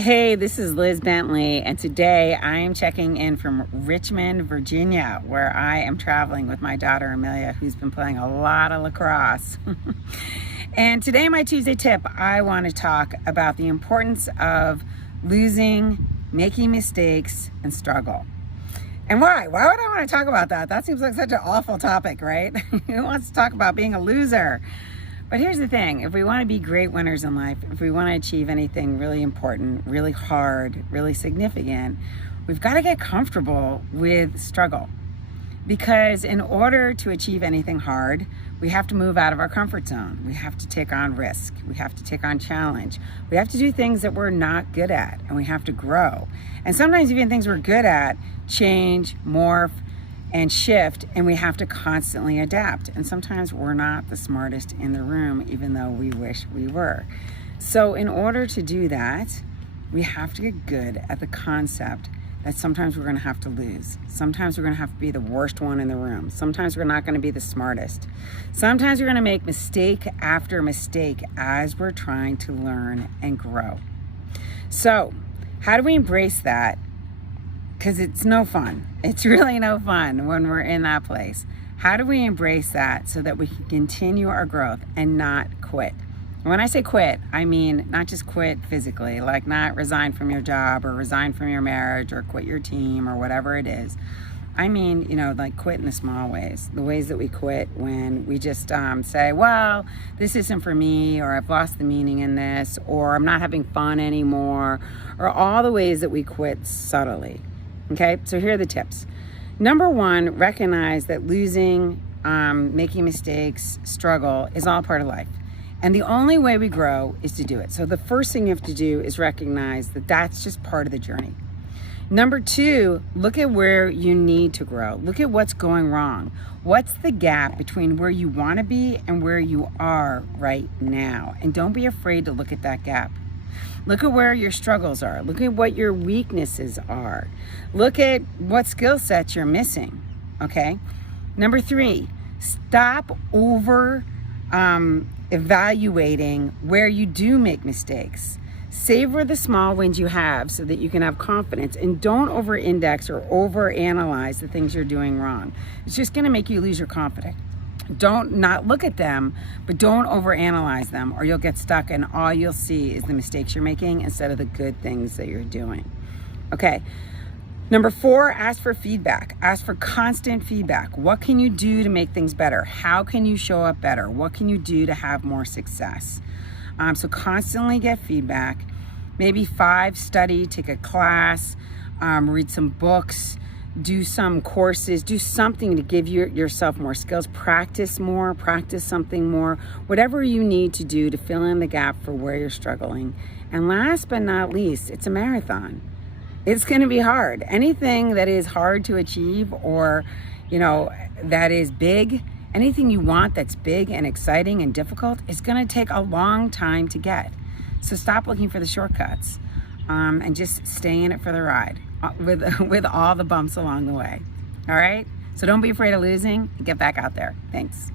Hey, this is Liz Bentley, and today I am checking in from Richmond, Virginia, where I am traveling with my daughter Amelia, who's been playing a lot of lacrosse. And today, my Tuesday tip, I want to talk about the importance of losing, making mistakes, and struggle. And why? Why would I want to talk about that? That seems like such an awful topic, right? Who wants to talk about being a loser? But here's the thing, if we want to be great winners in life, if we want to achieve anything really important, really hard, really significant, we've got to get comfortable with struggle. Because in order to achieve anything hard, we have to move out of our comfort zone. We have to take on risk. We have to take on challenge. We have to do things that we're not good at, and we have to grow. And sometimes even things we're good at change, morph, and shift, and we have to constantly adapt. And sometimes we're not the smartest in the room, even though we wish we were. So in order to do that, we have to get good at the concept that sometimes we're gonna have to lose. Sometimes we're gonna have to be the worst one in the room. Sometimes we're not gonna be the smartest. Sometimes we're gonna make mistake after mistake as we're trying to learn and grow. So how do we embrace that? Because it's no fun. It's really no fun when we're in that place. How do we embrace that so that we can continue our growth and not quit? And when I say quit, I mean not just quit physically, like not resign from your job or resign from your marriage or quit your team or whatever it is. I mean, like quit in the small ways, the ways that we quit when we just say, well, this isn't for me, or I've lost the meaning in this, or I'm not having fun anymore, or all the ways that we quit subtly. Okay, so here are the tips. Number one, recognize that losing, making mistakes, struggle is all part of life. And the only way we grow is to do it. So the first thing you have to do is recognize that that's just part of the journey. Number two, look at where you need to grow. Look at what's going wrong. What's the gap between where you want to be and where you are right now? And don't be afraid to look at that gap. Look at where your struggles are. Look at what your weaknesses are. Look at what skill sets you're missing, okay? Number three, stop evaluating where you do make mistakes. Savor the small wins you have so that you can have confidence, and don't over-index or over-analyze the things you're doing wrong. It's just gonna make you lose your confidence. Don't not look at them, but don't overanalyze them, or you'll get stuck and all you'll see is the mistakes you're making instead of the good things that you're doing. Okay. Number four, ask for feedback. Ask for constant feedback. What can you do to make things better? How can you show up better? What can you do to have more success? So constantly get feedback. Maybe 5, study, take a class, read some books, do some courses, do something to give yourself more skills, practice more, practice something more, whatever you need to do to fill in the gap for where you're struggling. And last but not least, it's a marathon. It's gonna be hard. Anything that is hard to achieve or, that is big, anything you want that's big and exciting and difficult, is gonna take a long time to get. So stop looking for the shortcuts and just stay in it for the ride. With all the bumps along the way. All right? So don't be afraid of losing. Get back out there. Thanks.